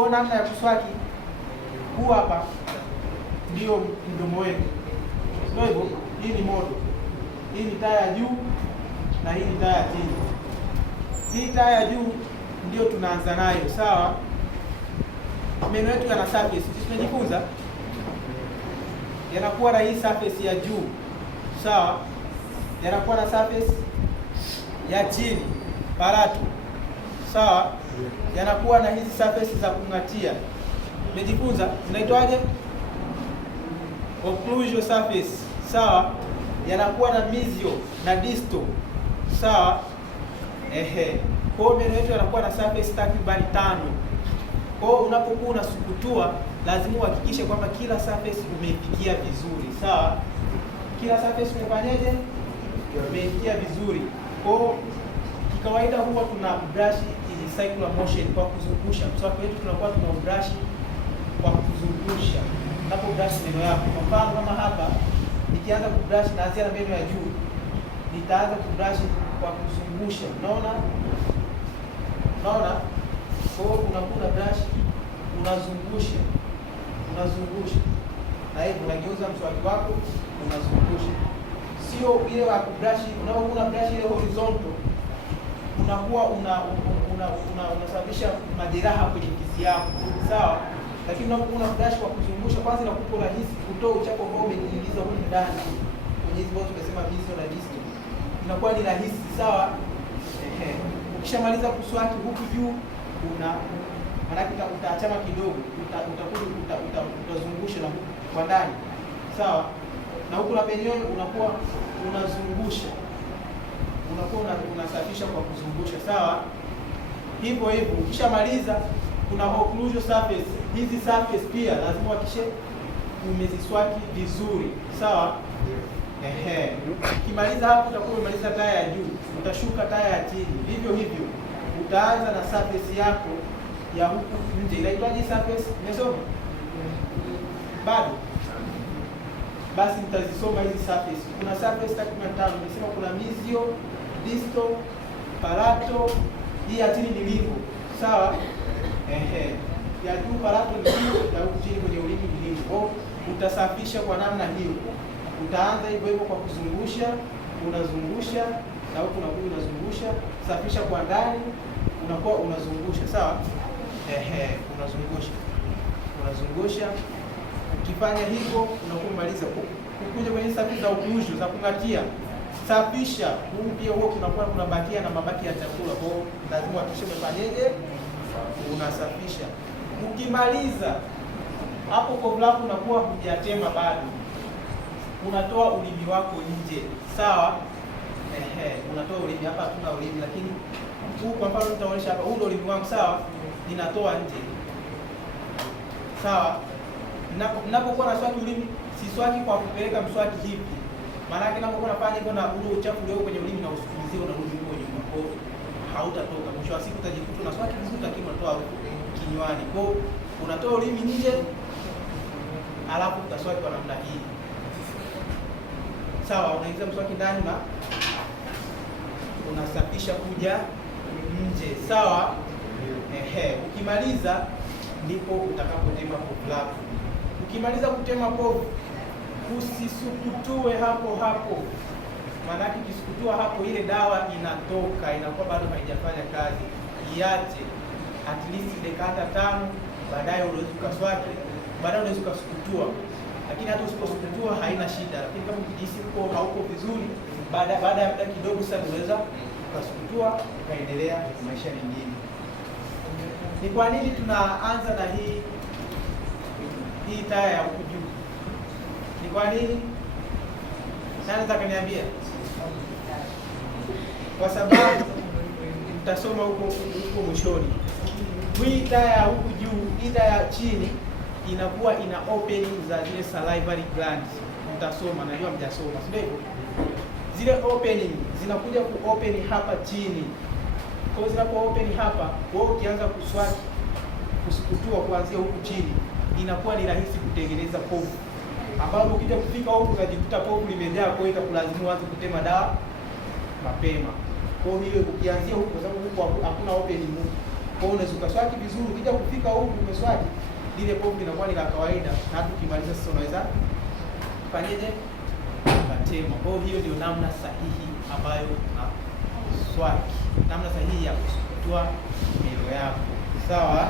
Kwa namna ya kuswaki, huu hapa ndio mdomo wetu. Ndio hivyo, hii ni modo. Hii ni taa ya juu na hii ni taa ya chini. Hii taa ya juu ndio tunaanza nayo, sawa? Meno yetu yana surface. Tunajifunza yanakuwa na hii surface ya juu, sawa? Yanakuwa na surface ya chini, palato, sawa? Yanakuwa na hizi surface za kung'atia. Tumejifunza zinaitwaje? Occlusal surface, sawa? Yanakuwa na mesial na distal, sawa? Kwa hiyo meno yetu yanakuwa na surface takriban 5. Kwa hiyo unapokuwa unasukutua lazima uhakikishe kwamba kila surface umeifikia vizuri, sawa? Kila surface umefanyaje? Umeifikia vizuri. Kwa hiyo kikawaida huwa tuna brush in circular motion kwa kuzungusha. Mswaki wetu tunakuwa tuna brush kwa kuzungusha. Unapo brush meno yako. Kwa mfano kama hapa nikianza kubrush naanzia na meno ya juu. Nitaanza kubrush kwa kuzungusha. Unaona? Unaona? Kwa hiyo unakuwa brush unazungusha. Unazungusha. Na hivyo unageuza mswaki wako unazungusha. Sio ile wa kubrush, unapokuwa brush ile horizontal unakuwa unasababisha majeraha kwenye fizi yako, sawa? Lakini unapokuwa brush kwa kuzungusha, kwanza inakupa rahisi kutoa uchafu ambao umejiingiza huko ndani kwenye hizo ambazo tumesema mesial na distal. Inakuwa ni rahisi, sawa? Ukishamaliza kuswaki huku juu maana utaachama kidogo, utazungusha na kwa ndani, sawa? Na huku na penyewe unakuwa unazungusha, unakuwa unasafisha kwa kuzungusha, sawa? Hivyo hivyo ukishamaliza kuna occlusal surface. Hizi surface pia lazima uhakikishe umeziswaki vizuri, sawa? Ukimaliza hapo utakuwa umemaliza taa ya juu, utashuka taa ya chini. Vivyo hivyo utaanza na surface yako ya huku nje. Inaitwaje surface? Umesoma? Bado? Basi mtazisoma hizi surface. Kuna surface takriban 5. Nimesema kuna mesial, distal, palato, hii ya chini ni lingo. Sawa? Ya juu palato ni lingo, ya huku chini kwenye ulimi ni lingo. Kwa utasafisha kwa namna hiyo. Utaanza hivyo hivyo kwa kuzungusha, unazungusha na huku unakuwa unazungusha, safisha kwa ndani, unakuwa unazungusha, sawa? Unazungusha. Unazungusha. Ukifanya hivyo unakuwa umaliza. Kuja kwenye safi za occlusal za kung'atia. Safisha. Huu pia huo kuna bakia na mabaki ya chakula. Kwa hiyo lazima uhakikishe umefanyaje? Unasafisha. Ukimaliza hapo kovu lako unakuwa hujatema bado. Unatoa ulimi wako nje. Sawa? Unatoa ulimi hapa, hatuna ulimi lakini huu kwa mfano nitaonyesha hapa, huu ndio ulimi wangu, sawa? Ninatoa nje. Sawa? Ninapokuwa na swaki ulimi, si swaki kwa kupeleka mswaki hivi. Maana yake ninapokuwa nafanya hivyo na ule uchafu ulio kwenye ulimi na usikilizio na rudi huko nyuma. Kwa hiyo hautatoka. Mwisho wa siku utajikuta na swaki vizuri lakini unatoa kinywani. Kwa hiyo unatoa ulimi nje, alafu utaswaki kwa namna hii. Sawa, unaingiza mswaki ndani na unasafisha kuja nje, sawa? Ukimaliza ndipo utakapotema povu lako. Ukimaliza kutema povu, usisukutue hapo. Maana ukisukutua hapo ile dawa inatoka, inakuwa bado haijafanya kazi. Iache at least dakika 5, baadaye unaweza ukaswaki, baadaye unaweza ukasukutua. Lakini hata usiposukutua haina shida. Lakini kama ukijisi hauko vizuri, baada ya muda kidogo sana unaweza ukasukutua ukaendelea maisha mengine. Ni kwa nini tunaanza na hii taa ya huku juu? Ni kwa nini? Nani atakaniambia? Kwa sababu mtasoma huko mwishoni. Hii taa ya huku juu, hii taa ya chini inakuwa ina opening za zile salivary glands. Mtasoma, najua mjasoma, sio hivyo? Zile opening zinakuja ku open hapa chini. Kwa hiyo zinapo open hapa, wewe ukianza kuswaki, kusukutua kuanzia huku chini, inakuwa ni rahisi kutengeneza povu. Ambapo ukija kufika huku unajikuta povu limejaa, kwa hiyo itakulazimu uanze kutema dawa mapema. Kwa hiyo ukianzia huku, kwa sababu huku hakuna opening huku, Kwa hiyo unaweza ukaswaki vizuri, ukija kufika huku umeswaki, lile povu linakuwa ni la kawaida, na hata ukimaliza sasa unaweza kufanyaje? Ukatema. Kwa hiyo ndio namna sahihi ambayo swaki, namna sahihi ya kusukutua meno yako. Sawa?